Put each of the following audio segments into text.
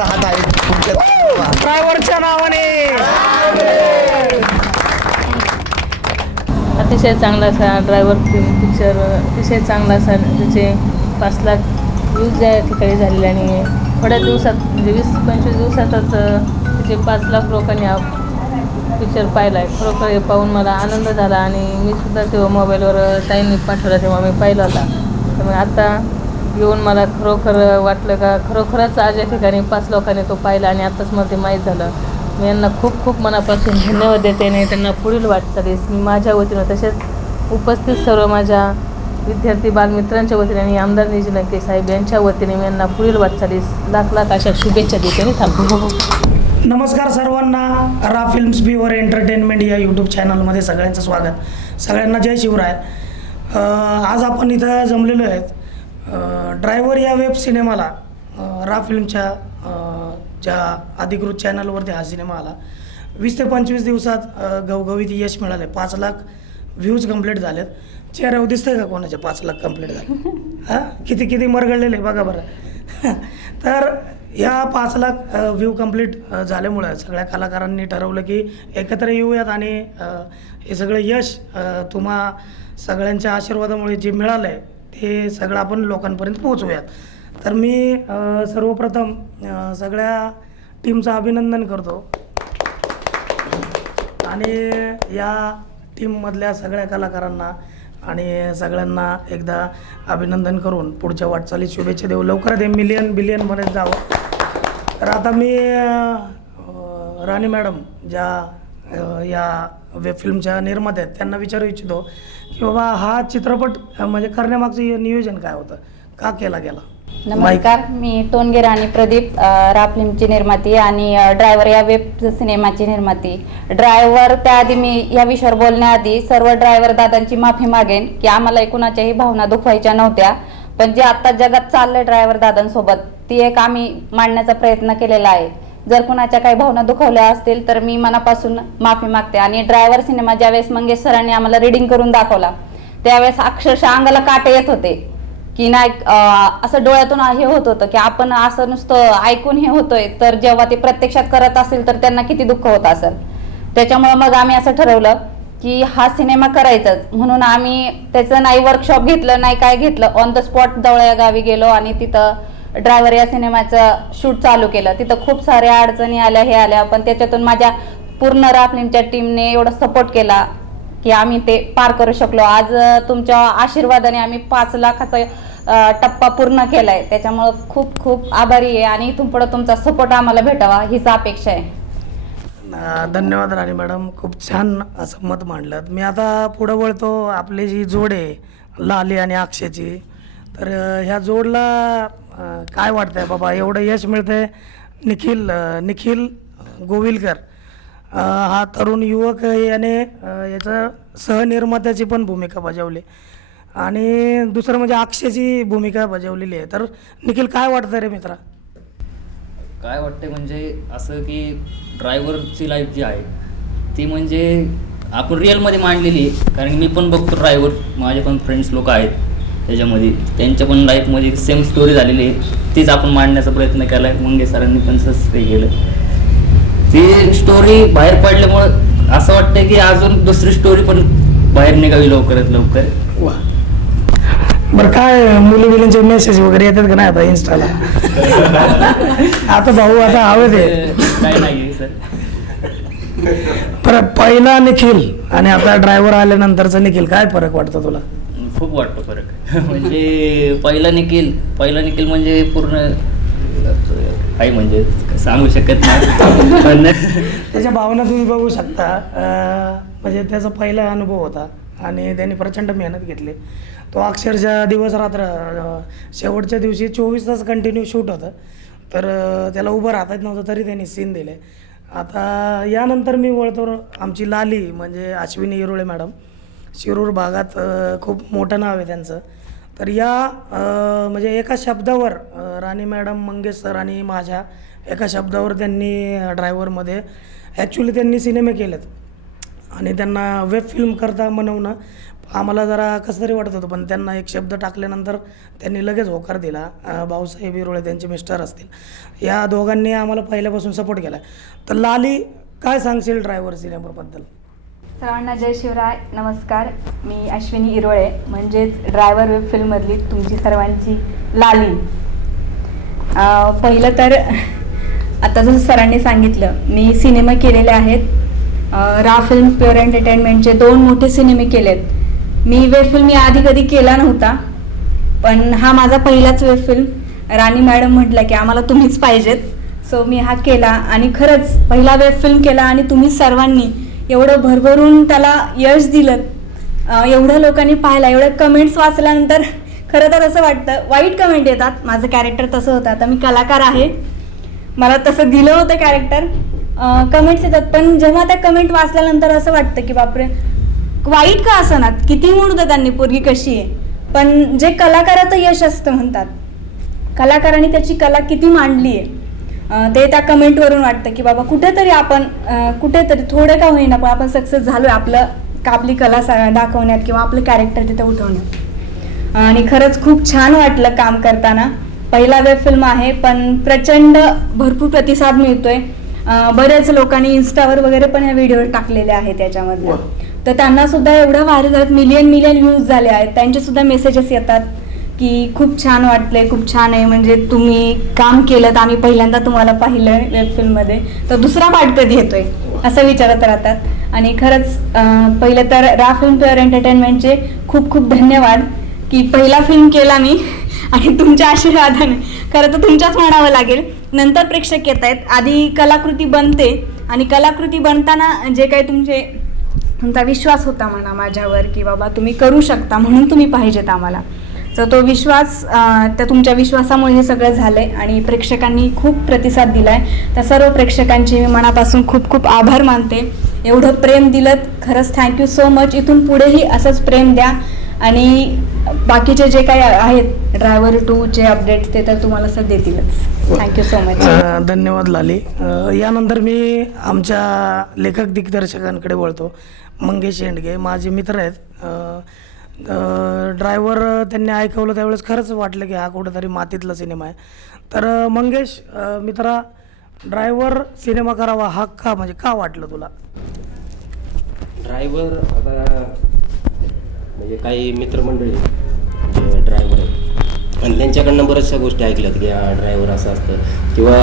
आपला हात आहे तुमच्या ड्रायव्हरच्या नावाने. अतिशय चांगला असा ड्रायव्हर पिक्चर, अतिशय चांगला असा. त्याचे 5 लाख व्ह्यूज या ठिकाणी झालेले आणि थोड्या दिवसात म्हणजे 20-25 दिवसातच त्याचे 5 लाख लोकांनी हा पिक्चर पाहिला आहे. खरोखर हे पाहून मला आनंद झाला आणि मी सुद्धा तेव्हा मोबाईलवर ताईंनी पाठवला तेव्हा मी पाहिला होता. त्यामुळे आता येऊन मला खरोखर वाटलं का खरोखरच आज या ठिकाणी 5 लोकांनी तो पाहिला आणि आत्ताच मला ते माहीत झालं. मी यांना खूप खूप मनापासून धन्यवाद देते आणि त्यांना पुढील वाटचालीस मी माझ्या वतीनं तसेच उपस्थित सर्व माझ्या विद्यार्थी बालमित्रांच्या वतीने आणि आमदार निधी लंके साहेब यांच्या वतीने मी यांना पुढील वाटचालीस लाख लाख अशा शुभेच्छा देते आणि थांबतो. नमस्कार सर्वांना. रा फिल्म्स प्युअर एंटरटेनमेंट या यूट्यूब चॅनलमध्ये सगळ्यांचं स्वागत. सगळ्यांना जय शिवराय. आज आपण इथं जमलेलो आहेत ड्रायव्हर या वेब सिनेमाला रा फिल्मच्या ज्या अधिकृत चॅनलवरती हा सिनेमा आला. 20 ते 25 दिवसात घवघवीत यश मिळाले. 5 लाख व्ह्यूज कंप्लीट झालेत. चेहऱ्यावर दिसतंय का कोणाचे 5 लाख कंप्लीट झाले? हां, किती मरगळलेले बघा बरं. तर या 5 लाख व्ह्यू कंप्लीट झाल्यामुळं सगळ्या कलाकारांनी ठरवलं की एकत्र येऊयात आणि हे सगळं यश तुम्हा सगळ्यांच्या आशीर्वादामुळे जे मिळालं आहे ते सगळं आपण लोकांपर्यंत पोहोचवूयात. तर मी सर्वप्रथम सगळ्या टीमचं अभिनंदन करतो आणि या टीममधल्या सगळ्या कलाकारांना आणि सगळ्यांना एकदा अभिनंदन करून पुढच्या वाटचालीत शुभेच्छा देऊ. लवकरात हे बिलियनमध्ये जावं. तर आता मी राणी मॅडम ज्या या वेब फिल्मच्या निर्मात्या आहेत त्यांना विचारू इच्छितो की बाबा हा चित्रपट म्हणजे करण्यामागचं नियोजन काय होतं, का केला गेला? नमस्कार, मी टोनगे राणी प्रदीप, रा फिल्मची निर्माती आणि ड्रायव्हर या वेब सिनेमाची निर्माती. ड्रायव्हर त्याआधी मी या विषयावर बोलण्याआधी सर्व ड्रायव्हर दादांची माफी मागेन की आम्हाला कुणाच्याही भावना दुखवायच्या नव्हत्या. पण जे आता जगात चाललंय ड्रायव्हर दादांसोबत ती एक आम्ही मांडण्याचा प्रयत्न केलेला आहे. जर कुणाच्या काही भावना दुखवल्या असतील तर मी मनापासून माफी मागते. आणि ड्रायव्हर सिनेमा ज्यावेळेस मंगेश सरांनी आम्हाला रिडिंग करून दाखवला त्यावेळेस अक्षरशः अंगाला काटे येत होते की नाही असं डोळ्यातून हे होत होतं की आपण असं नुसतं ऐकून हे होतोय तर जेव्हा ते प्रत्यक्षात करत असेल तर त्यांना किती दुःख होत असेल. त्याच्यामुळे मग आम्ही असं ठरवलं की हा सिनेमा करायचाच. म्हणून आम्ही त्याचं नाही वर्कशॉप घेतलं नाही काय घेतलं, ऑन द स्पॉट जवळ गावी गेलो आणि तिथं ड्रायव्हर या सिनेमाचं शूट चालू केलं. तिथं खूप साऱ्या अडचणी आल्या हे आल्या पण त्याच्यातून माझ्या पूर्ण रा फिल्मच्या टीमने एवढा सपोर्ट केला की आम्ही ते पार करू शकलो. आज तुमच्या आशीर्वादाने आम्ही 5 लाखाचा टप्पा पूर्ण केलाय. त्याच्यामुळं खूप खूप आभारी आहे आणि इथून पुढे तुमचा सपोर्ट आम्हाला भेटावा हीच अपेक्षा आहे. धन्यवाद राणी मॅडम, खूप छान असं मत मांडलं. मी आता पुढं वळतो. आपली जी जोड आहे लाली आणि अक्षयची, तर ह्या जोडला काय वाटतंय बाबा एवढं यश मिळतंय? निखिल गोविलकर हा तरुण युवक याने याचं सहनिर्मात्याची पण भूमिका बजावली आणि दुसरं म्हणजे अक्षयची भूमिका बजावलेली आहे. तर निखिल काय वाटतं रे मित्रा? काय वाटते म्हणजे असं की ड्रायव्हरची लाईफ जी आहे ती म्हणजे आपण रिअलमध्ये मांडलेली आहे. कारण मी पण बघतो ड्रायव्हर, माझे पण फ्रेंड्स लोक आहेत त्याच्यामध्ये, त्यांच्या पण लाईफमध्ये सेम स्टोरी झालेली आहे. तीच आपण मांडण्याचा प्रयत्न केला आहे. मंगेश सरांनी पण तसंच ते केलं. ती स्टोरी बाहेर पडल्यामुळं असं वाटतं की अजून दुसरी स्टोरी पण बाहेर निघावी लवकरात लवकर. वा, बरं काय मुली मेसेज वगैरे येतात का नाही आता इन्स्टाला? आता भाऊ आता हवे ते काय नाही सर. बरं, पहिला निखिल आणि आता ड्रायव्हर आल्यानंतरचा निखिल काय फरक वाटतो तुला? खूप वाटतो फरक. म्हणजे पहिला निखिल म्हणजे पूर्ण काही म्हणजे सांगू शकत नाही पण त्याच्या भावना तुम्ही बघू शकता. म्हणजे त्याचा पहिला अनुभव होता आणि त्यांनी प्रचंड मेहनत घेतली. तो अक्षरशः दिवस रात्र शेवटच्या दिवशी 24 तास कंटिन्यू शूट होतं. तर त्याला उभं राहता येत नव्हतं तरी त्यांनी सीन दिले. आता यानंतर मी वळतो आमची लाली म्हणजे अश्विनी इरोळे मॅडम, शिरूर भागात खूप मोठं नाव आहे त्यांचं. तर या म्हणजे एका शब्दावर राणी मॅडम, मंगेश सर आणि माझ्या एका शब्दावर त्यांनी ड्रायव्हरमध्ये ॲक्च्युली त्यांनी सिनेमे केलेत आणि त्यांना वेब फिल्म करता म्हणवणं आम्हाला जरा कसं तरी वाटत होतं, पण त्यांना एक शब्द टाकल्यानंतर त्यांनी लगेच होकार दिला. भाऊसाहेब हिरोळे त्यांचे मिस्टर असतील, या दोघांनी आम्हाला पहिल्यापासून सपोर्ट केला. तर लाली, काय सांगशील ड्रायव्हर सिनेमाबद्दल? सर्वांना जय शिवराय, नमस्कार. मी अश्विनी इरोळे, म्हणजेच ड्रायव्हर वेब फिल्ममधली तुमची सर्वांची लाली. पहिलं तर आता जसं सरांनी सांगितलं, मी सिनेमा केलेले आहेत. रा फिल्म प्युअर एंटरटेनमेंटचे 2 मोठे सिनेमे केलेत. मी वेब फिल्म या आधी कधी केला नव्हता, पण हा माझा पहिलाच वेब फिल्म. राणी मॅडम म्हटलं की आम्हाला तुम्हीच पाहिजेत, सो मी हा केला आणि खरंच पहिला वेब फिल्म केला आणि तुम्ही सर्वांनी एवढं भरभरून त्याला यश दिलं. एवढ्या लोकांनी पाहिला, एवढ्या कमेंट्स वाचल्यानंतर खरं तर असं वाटतं, वाईट कमेंट येतात. माझं कॅरेक्टर तसं होतं, आता मी कलाकार आहे, मला तसं दिलं होतं कॅरेक्टर. कमेंट्स येतात, पण जेव्हा त्या कमेंट वाचल्यानंतर असं वाटतं की बापरे, वाईट का असणार, किती म्हणू त्यांनी पोरगी कशी आहे, पण जे कलाकाराचं यश असतं म्हणतात, कलाकारांनी त्याची कला किती मांडली आहे, ते त्या कमेंटवरून वाटतं की बाबा कुठेतरी आपण कुठेतरी थोडं का होईना पण आपण सक्सेस झालो आहे आपली कला दाखवण्यात किंवा आपलं कॅरेक्टर तिथं उठवण्यात. आणि खरंच खूप छान वाटलं काम करताना. पहिला वेब फिल्म आहे, पण प्रचंड भरपूर प्रतिसाद मिळतोय. बऱ्याच लोकांनी इन्स्टावर वगैरे पण ह्या व्हिडिओ टाकलेले आहेत त्याच्यामध्ये, तर त्यांना सुद्धा एवढं व्हायरल झालं, मिलियन व्ह्यूज झाले आहेत. त्यांचे सुद्धा मेसेजेस येतात की खूप छान वाटलंय, खूप छान आहे, म्हणजे तुम्ही काम केलं तर आम्ही पहिल्यांदा तुम्हाला पाहिलं वेब फिल्ममध्ये, तर दुसरा पार्ट कधी येतोय असं विचारत राहतात. आणि खरंच पहिलं तर रा फिल्म प्युअर एंटरटेनमेंटचे खूप खूप धन्यवाद की पहिला फिल्म केला मी आणि तुमच्या आशीर्वादाने, खरं तर तुमच्याच म्हणावं लागेल, नंतर प्रेक्षक येत आहेत. आधी कलाकृती बनते आणि कलाकृती बनताना जे काही तुमचा विश्वास होता म्हणा माझ्यावर की बाबा तुम्ही करू शकता म्हणून तुम्ही पाहिजेत आम्हाला, तर तो विश्वास, त्या तुमच्या विश्वासामुळे हे सगळं झालंय आणि प्रेक्षकांनी खूप प्रतिसाद दिलाय. त्या सर्व प्रेक्षकांचे मी मनापासून खूप खूप आभार मानते. एवढं प्रेम दिलं, खरंच थँक्यू सो मच. इथून पुढेही असंच प्रेम द्या आणि बाकीचे जे काही आहेत ड्रायव्हर 2चे अपडेट्स ते तर तुम्हाला सर देतीलच. Thank you so much. धन्यवाद लाली. यानंतर मी आमच्या लेखक दिग्दर्शकांकडे वळतो. मंगेश शेंडगे माझे मित्र आहेत. ड्रायव्हर त्यांनी ऐकवलं त्यावेळेस खरंच वाटलं की हा कुठंतरी मातीतला सिनेमा आहे. तर मंगेश मित्रा, ड्रायव्हर सिनेमा करावा हा का, म्हणजे का वाटलं तुला? ड्रायव्हर आता म्हणजे काही मित्रमंडळी ड्रायव्हर आहेत आणि त्यांच्याकडनं बऱ्याचशा गोष्टी ऐकल्यात की हा ड्रायव्हर असं असतं, किंवा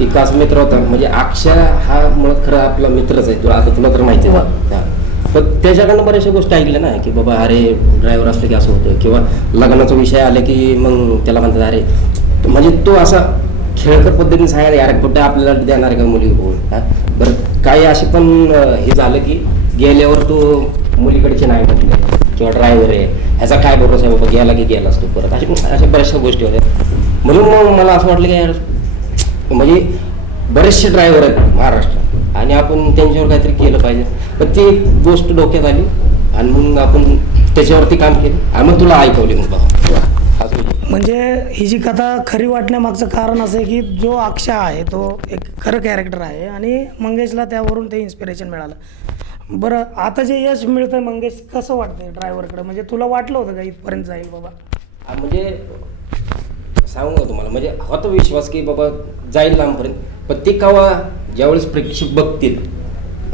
एक असा मित्र होता, म्हणजे अक्षय हा मुळात खरं आपला मित्रच आहे, तुला तर माहिती आहे. पण त्याच्याकडनं बऱ्याचशा गोष्टी ऐकल्या ना की बाबा अरे ड्रायव्हर असलं की असं होतं, किंवा लग्नाचा विषय आला की मग त्याला म्हणतात अरे, म्हणजे तो असा खेळकर पद्धतीने सांगायला यार कुठे आपल्याला देणार का मुली होऊन. बरं काही असे पण हे झालं की गेल्यावर तो मुलीकडचे नाही म्हटले किंवा ड्रायव्हर आहे ह्याचा काय भरोसा आहे बाबा, गेला की गेला असतो परत, अशा बऱ्याचशा गोष्टी होत्या. म्हणून मग मला असं वाटलं की यार म्हणजे बरेचसे ड्रायव्हर आहेत महाराष्ट्रात आणि आपण त्यांच्यावर काहीतरी केलं पाहिजे. पण ती गोष्ट डोक्यात आली आणि मग आपण त्याच्यावरती काम केलं आणि मग तुला ऐकवली मग बाबा. म्हणजे ही जी कथा खरी वाटण्यामागचं कारण असं आहे की जो अक्षय आहे तो एक खरं कॅरेक्टर आहे आणि मंगेशला त्यावरून ते इन्स्पिरेशन मिळालं. बरं, आता जे यश मिळतंय मंगेश, कसं वाटतंय ड्रायव्हरकडे? म्हणजे तुला वाटलं होतं का इथपर्यंत जाईल बाबा? म्हणजे सांगू का तुम्हाला, म्हणजे होता विश्वास की बाबा जाईल लांबपर्यंत, पण ते केव्हा ज्यावेळेस प्रेक्षक बघतील.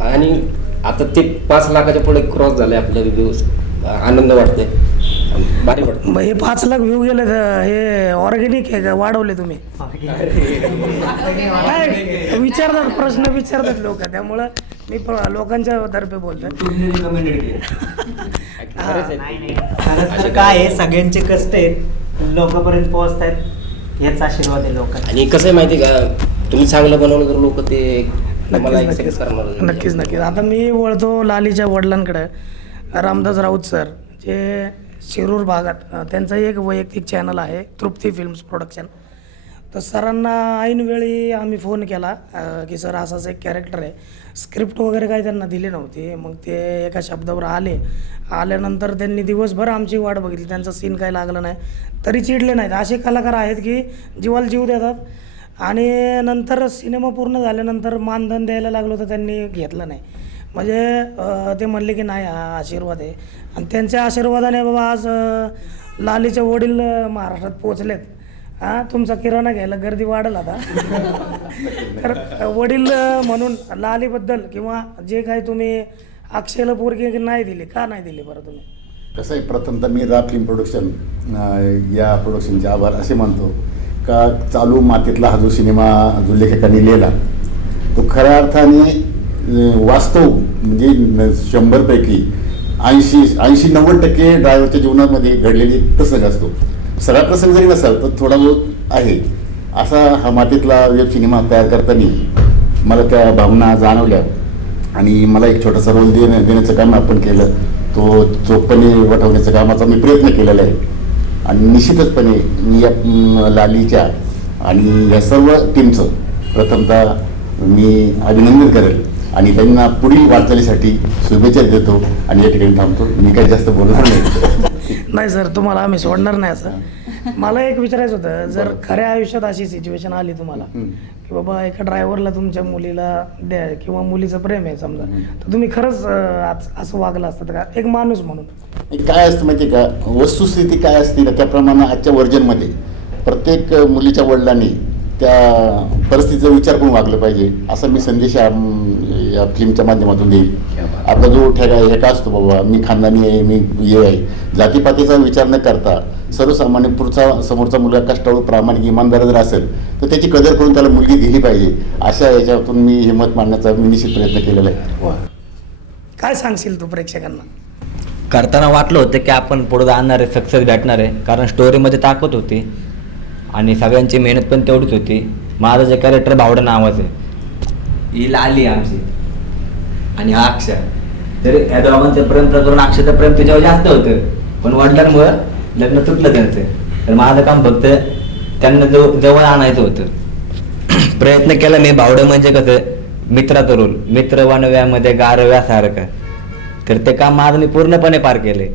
आणि आता ते 5 लाखाच्या पुढे क्रॉस झाले आपल्या व्ह्यूज, आनंद वाटतोय, भारी वाटतं. हे 5 लाख व्ह्यू गेले, हे ऑर्गॅनिक आहे का, वाढवले तुम्ही? काय विचारतात, प्रश्न विचारतात लोक, त्यामुळं मी लोकांच्या तर्फे बोलतोय. काय आहे, सगळ्यांचे कष्ट आहेत, लोकांपर्यंत पोहोचतात, याचा आशीर्वाद आहे लोकांना. आणि कसं आहे माहिती का, तुम्ही चांगलं बनवलं तर लोक ते नक्कीच. आता मी वळतो लालीच्या वडिलांकडे, रामदास राऊत सर, जे शिरूर भागात त्यांचं एक वैयक्तिक चॅनल आहे तृप्ती फिल्म्स प्रोडक्शन. तर सरांना ऐनवेळी आम्ही फोन केला की सर असंच एक कॅरेक्टर आहे, स्क्रिप्ट वगैरे काही त्यांना दिली नव्हती. मग ते एका शब्दावर आल्यानंतर त्यांनी दिवसभर आमची वाट बघितली, त्यांचा सीन काही लागलं नाही तरी चिडले नाहीत. असे कलाकार आहेत की जीवाला जीव देतात आणि नंतर सिनेमा पूर्ण झाल्यानंतर मानधन द्यायला लागलो तर त्यांनी घेतलं नाही. म्हणजे ते म्हणले की नाही हा आशीर्वाद आहे आणि त्यांच्या आशीर्वादाने बाबा आज लालीचे वडील महाराष्ट्रात पोचलेत. हां, तुमचा किराणा घ्यायला गर्दी वाढेल आता. तर वडील म्हणून लालीबद्दल किंवा जे काही तुम्ही अक्षयला पोरगी नाही दिली, का नाही दिली बरं तुम्ही? कसं आहे, प्रथमतः मी रा फिल्म प्रोडक्शन या प्रोडक्शनचे आभार असे मानतो का चालू मातीतला हा जो सिनेमा जो लेखकांनी लिहिला तो खऱ्या अर्थाने वास्तव म्हणजे 100पैकी 80-90% ड्रायव्हरच्या जीवनामध्ये घडलेली प्रसंग असतो. सगळा प्रसंग जरी नसेल तर थोडा बहुत आहे. असा हा मातीतला वेब सिनेमा तयार करताना मला त्या भावना जाणवल्या आणि मला एक छोटासा रोल देण्याचं काम आपण केलं. तो चोखपणे वठवण्याच्या कामाचा मी प्रयत्न केलेला आहे आणि निश्चितचपणे मी या लालीच्या आणि या सर्व टीमचं प्रथमतः मी अभिनंदन करेल आणि त्यांना पुढील वाटचालीसाठी शुभेच्छा देतो आणि या ठिकाणी थांबतो. मी काही जास्त बोलणार नाही. नाही सर, तुम्हाला आम्ही सोडणार नाही असं. मला एक विचारायचं होतं, जर खऱ्या आयुष्यात अशी सिच्युएशन आली तुम्हाला की बाबा एका ड्रायव्हरला तुमच्या मुलीला द्या किंवा मुलीचं प्रेम आहे समजा, तर तुम्ही खरंच असं वागलं असतं का एक माणूस म्हणून? काय असतं माहिती आहे का, वस्तुस्थिती काय असते ना त्याप्रमाणे आजच्या व्हर्जनमध्ये प्रत्येक मुलीच्या वडिलांनी त्या परिस्थितीचा विचार करून वागलं पाहिजे असा मी संदेश या फिल्मच्या माध्यमातून देईल. आपला जो ठेका असतो बाबा मी खानदानी आहे, मी हे आहे, जातीपातीचा विचार न करता सर्वसामान्य समोरचा मुलगा कष्टाळू प्रामाणिक इमानदार जर असेल तर त्याची कदर करून त्याला मुलगी दिली पाहिजे अशा याच्यातून मी हे मत मांडण्याचा मी निश्चित प्रयत्न केलेला आहे. काय सांगशील तू प्रेक्षकांना? करताना वाटलं होतं की आपण पुढे जाणार आहे, सक्सेस भेटणार आहे, कारण स्टोरीमध्ये ताकद होती आणि सगळ्यांची मेहनत पण तेवढीच होती. माझं जे कॅरेक्टर भावडं नावाचं आहे, ही लाली आमची आणि हा अक्षय, तरी या दोघांचं प्रेम प्रकरण अक्षयचं प्रेम त्याच्यावर जास्त होतं, पण वडिलांमुळं लग्न तुटलं त्यांचं. तर माझं काम फक्त त्यांना जवळ आणायचं होतं. प्रयत्न केला मी. भावडं म्हणजे कसं मित्राचं रोल, मित्र वनव्यामध्ये गारव्यासारखं, तर ते काम माझं मी पूर्णपणे पार केले.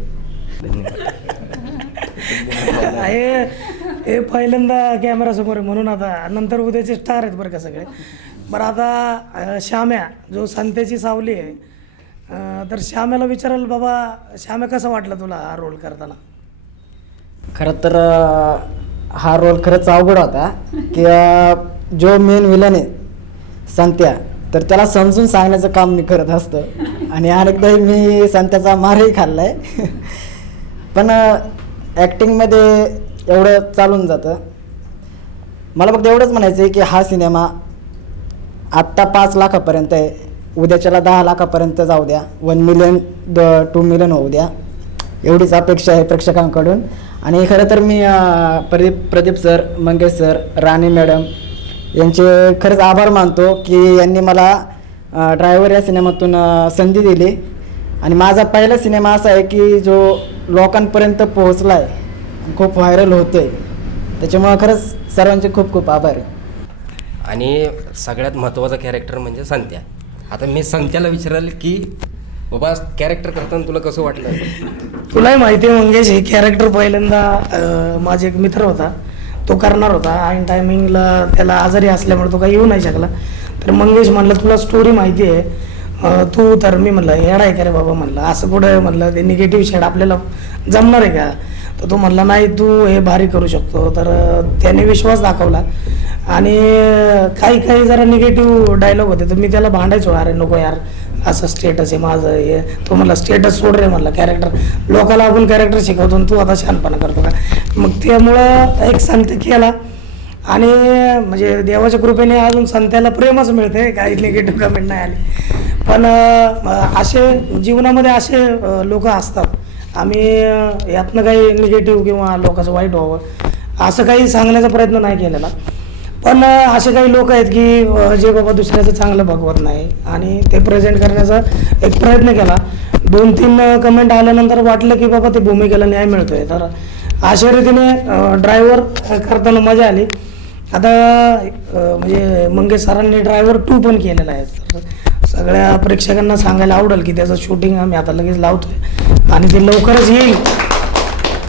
हे पहिल्यांदा कॅमेरासमोर आहे म्हणून आता नंतर उद्याचे स्टार आहेत बरं का सगळे. बरं आता श्याम्या जो संत्याची सावली आहे, तर श्याम्याला विचाराल बाबा श्याम्या कसं वाटलं तुला हा रोल करताना? खरं तर हा रोल खरंच अवघड होता की जो मेन विलन आहे संत्या, तर त्याला समजून सांगण्याचं काम मी करत असतो आणि अनेकदाही मी संत्याचा मारही खाल्ला आहे. पण ॲक्टिंगमध्ये एवढं चालून जातं. मला फक्त एवढंच म्हणायचं आहे की हा सिनेमा आत्ता 5 लाखापर्यंत आहे, उद्याच्याला 10 लाखापर्यंत जाऊ द्या, 1 मिलियन 2 मिलियन होऊ द्या, एवढीच अपेक्षा आहे प्रेक्षकांकडून. आणि खरं तर मी प्रदीप सर, मंगेश सर, राणी मॅडम यांचे खरंच आभार मानतो की यांनी मला ड्रायव्हर या सिनेमातून संधी दिली आणि माझा पहिला सिनेमा असा आहे की जो लोकांपर्यंत पोहोचला आहे, खूप व्हायरल होतो आहे. त्याच्यामुळं खरंच सर्वांचे खूप खूप आभार आहे. आणि सगळ्यात महत्त्वाचा कॅरेक्टर म्हणजे संत्या. आता मी संत्याला विचाराल की बाबा कॅरेक्टर करताना तुला कसं वाटलं? तुलाही माहिती आहे मंगेश, हे कॅरेक्टर पहिल्यांदा माझा एक मित्र होता, तो करणार होता. ऐन टायमिंगला त्याला आजारी असल्यामुळे तो काही येऊ नाही शकला. तर मंगेश म्हणलं तुला स्टोरी माहिती आहे तू, तर मी म्हणलं येडा आहे का रे बाबा, म्हणलं असं कुठं म्हणलं ते निगेटिव्ह शेड आपल्याला जमणार आहे का? तर तो म्हणला नाही तू हे भारी करू शकतो. तर त्याने विश्वास दाखवला आणि काही जरा निगेटिव्ह डायलॉग होते तर मी त्याला भांडायचो, अरे नको यार असं स्टेटस आहे माझं हे. तो म्हणला स्टेटस सोड रे, म्हणला कॅरेक्टर लोकाला आपण कॅरेक्टर शिकवतो आणि तू आता शहाणपणा करतो का? मग त्यामुळं एक संत केला आणि म्हणजे देवाच्या कृपेने अजून संत्याला प्रेमच मिळते, काही निगेटिव्ह कमेंट नाही आली. पण असे जीवनामध्ये असे लोक असतात. आम्ही यातनं काही निगेटिव्ह किंवा लोकांचं वाईट व्हावं असं काही सांगण्याचा प्रयत्न नाही केलेला. पण असे काही लोक आहेत की जे बाबा दुसऱ्याचं चांगलं बघवत नाही आणि ते प्रेझेंट करण्याचा एक प्रयत्न केला. 2-3 कमेंट आल्यानंतर वाटलं की बाबा ते भूमिकेला न्याय मिळतोय. तर अशा रीतीने ड्रायव्हर करताना मजा आली. आता म्हणजे मंगेश सरांनी ड्रायव्हर 2 पण केलेला आहे. तर सगळ्या प्रेक्षकांना सांगायला आवडेल की त्याचं शूटिंग आम्ही आता लगेच लावतोय आणि ते लवकरच येईल,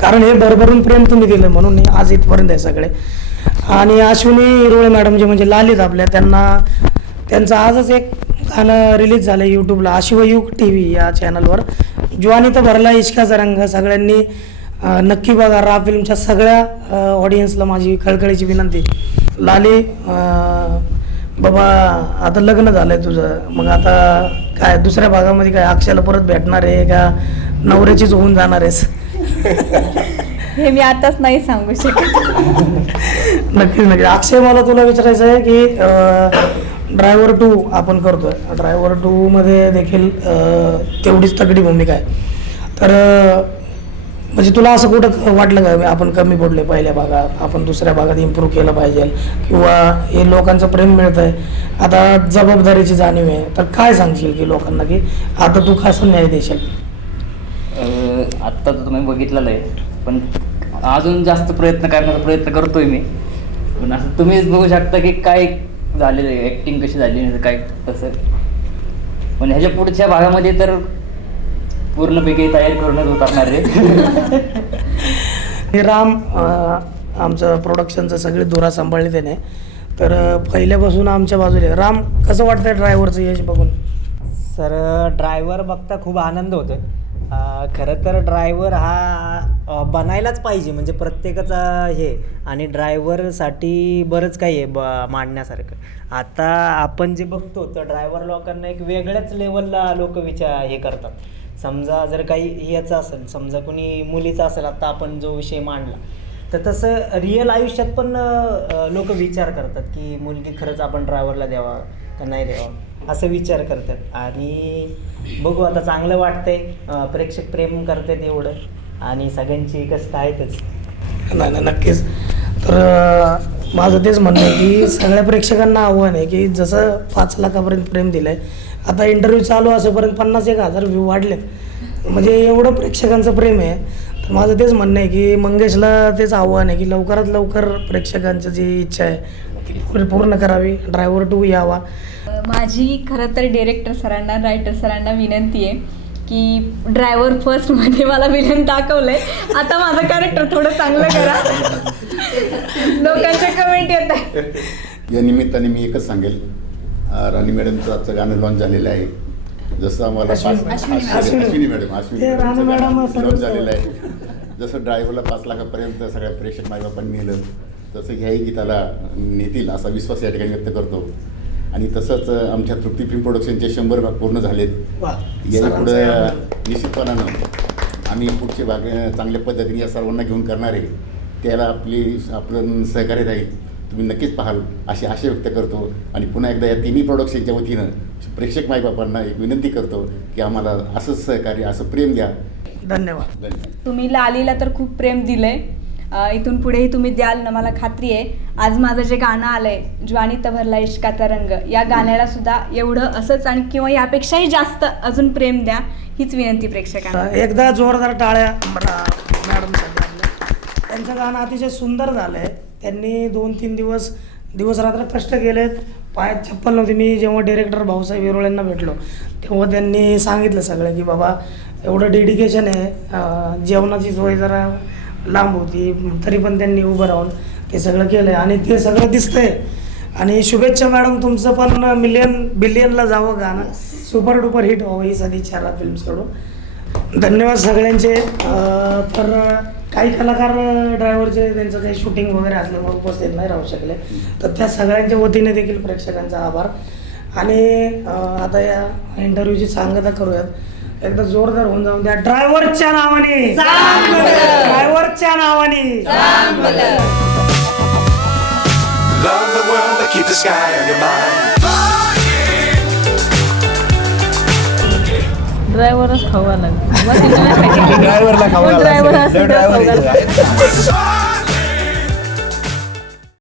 कारण हे भरभरून प्रेम तुम्ही दिलं म्हणून आज इथपर्यंत आहे सगळे. आणि अश्विनी हिरोळे मॅडम जे म्हणजे लालीत आपल्या, त्यांचा आजच एक गाणं रिलीज झालं यूट्यूबला आशिवयुग टी व्ही या चॅनलवर. ज्वानी तर भरला इश्काचा रंग. सगळ्यांनी नक्की बघा. रा फिल्मच्या सगळ्या ऑडियन्सला माझी कळकळीची विनंती. लाली बाबा आता लग्न झालंय तुझं, मग आता काय दुसऱ्या भागामध्ये काय अक्षयला परत भेटणार आहे का नवऱ्याचीच होऊन जाणार आहेस? हे मी आताच नाही सांगू शकत. नक्कीच नक्की. अक्षय, मला तुला विचारायचं आहे की ड्रायव्हर 2 आपण करतोय. ड्रायव्हर 2 मध्ये देखील तेवढीच तगडी भूमिका आहे. तर म्हणजे तुला असं कुठं वाटलं का आपण कमी पडले पहिल्या भागात, आपण दुसऱ्या भागात इम्प्रूव्ह केलं पाहिजे, किंवा हे लोकांचं प्रेम मिळत आहे, आता जबाबदारीची जाणीव आहे, तर काय सांगशील की लोकांना की आता तू कसं न्याय देशील? आत्ता तर तुम्ही बघितलेलं आहे, पण अजून जास्त प्रयत्न करण्याचा प्रयत्न करतोय मी. पण असं तुम्हीच बघू शकता की काय झालेलं आहे, ॲक्टिंग कशी झाली नाही काय तसं. पण ह्याच्या पुढच्या भागामध्ये तर पूर्णपैकी तयारी करूनच उतरणार आहे. हे राम आमचं प्रोडक्शनचं सगळे धुरा सांभाळले त्याने, तर पहिल्यापासून आमच्या बाजूला. राम, कसं वाटतंय ड्रायव्हरचं यश बघून? सर, ड्रायव्हर बघता खूप आनंद होतो. खरं तर ड्रायव्हर हा बनायलाच पाहिजे, म्हणजे प्रत्येकाचा हे. आणि ड्रायव्हरसाठी बरंच काही आहे मांडण्यासारखं. आता आपण जे बघतो तर ड्रायव्हर लोकांना एक वेगळ्याच लेवलला लोक हे करतात. समजा जर काही याचं असेल, समजा कोणी मुलीचं असेल, आता आपण जो विषय मांडला, तर तसं रिअल आयुष्यात पण लोक विचार करतात की मुलगी खरंच आपण ड्रायव्हरला द्यावा का नाही द्यावा, असं विचार करतात. आणि बघू, आता चांगलं वाटतंय, प्रेक्षक प्रेम करतात एवढं, आणि सगळ्यांची कष्ट आहेतच. नाही नाही, नक्कीच. तर माझं तेच म्हणणं आहे की सगळ्या प्रेक्षकांना आव्हान आहे की जसं 5 लाखापर्यंत प्रेम दिलं आहे, आता इंटरव्ह्यू चालू असेपर्यंत 51,000 व्ह्यू वाढलेत, म्हणजे एवढं प्रेक्षकांचं प्रेम आहे. तर माझं तेच म्हणणं आहे की मंगेशला तेच आव्हान आहे की लवकरात लवकर प्रेक्षकांचं जी इच्छा आहे ती पूर्ण करावी, ड्रायव्हर 2 यावा. माझी खरं तर डिरेक्टर सरांना, रायटर सरांना विनंती आहे की ड्रायव्हर फर्स्टमध्ये मला विलन दाखवलं आहे, आता माझं कॅरेक्टर थोडं चांगलं करा. लोकांच्या कमेंट येत आहे. या निमित्ताने मी एकच सांगेल, राणी मॅडमचं आजचं गाणं लॉन्च झालेलं आहे. जसं आम्हाला अश्विनी मॅडम लॉन्च झालेलं आहे. जसं ड्रायव्हरला 5 लाखापर्यंत सगळ्या प्रेक्षक मायबापांनी नेलं, तसं ह्याही गीताला नेतील असा विश्वास या ठिकाणी व्यक्त करतो. आणि तसंच आमच्या तृप्ती फिल्म प्रोडक्शनचे 100 भाग पूर्ण झालेत. याही पुढं निश्चितपणानं आम्ही पुढचे भाग चांगल्या पद्धतीने या सर्वांना घेऊन करणार आहे. त्याला आपलं सहकार्य राहील, तुम्ही नक्कीच पाहाल अशी आशा व्यक्त करतो. आणि पुन्हा एकदा या तिन्ही प्रोडक्शनच्या वतीनं प्रेक्षक मायबापांना एक विनंती करतो की आम्हाला असंच सहकार्य, असं प्रेम द्या. धन्यवाद. धन्यवाद. तुम्ही लालीला तर खूप प्रेम दिलंय, इथून पुढेही तुम्ही द्याल ना, मला खात्री आहे. आज माझं जे गाणं आलंय ज्वानी तर भरला इश्काचा रंग, या गाण्याला सुद्धा एवढं असंच आणि किंवा यापेक्षाही जास्त अजून प्रेम द्या, हीच विनंती प्रेक्षकांना. एकदा जोरदार टाळ्या मॅडमसाठी. त्यांचं गाणं अतिशय सुंदर झालं आहे. त्यांनी 2-3 दिवस रात्र कष्ट केलेत, पायात चप्पल नव्हती. मी जेव्हा डिरेक्टर भाऊसाहेब विरोळ्यांना भेटलो तेव्हा त्यांनी सांगितलं सगळं की बाबा एवढं डेडिकेशन आहे, जेवणाची सोय जरा लांब होती तरी पण त्यांनी उभं राहून ते सगळं केलं आहे आणि ते सगळं दिसतंय. आणि शुभेच्छा मॅडम, तुमचं पण बिलियनला जावं गाणं, सुपर डुपर हिट व्हावं ही सदिच्छा रा फिल्म्सकडून. धन्यवाद सगळ्यांचे. तर काही कलाकार ड्रायव्हरचे त्यांचं काही शूटिंग वगैरे असल्यामुळे उपस्थित नाही राहू शकले, तर त्या सगळ्यांच्या वतीने देखील प्रेक्षकांचा आभार. आणि आता या इंटरव्ह्यूची सांगता करूयात. एकदा जोरदार होऊन जाऊन द्या. ड्रायव्हरच्या नावाने, ड्रायव्हरच्या नावाने. Love the world, but keep the sky on your mind. ड्रायव्हरच खावा लागेल. ड्रायव्हरला खावा लागेल.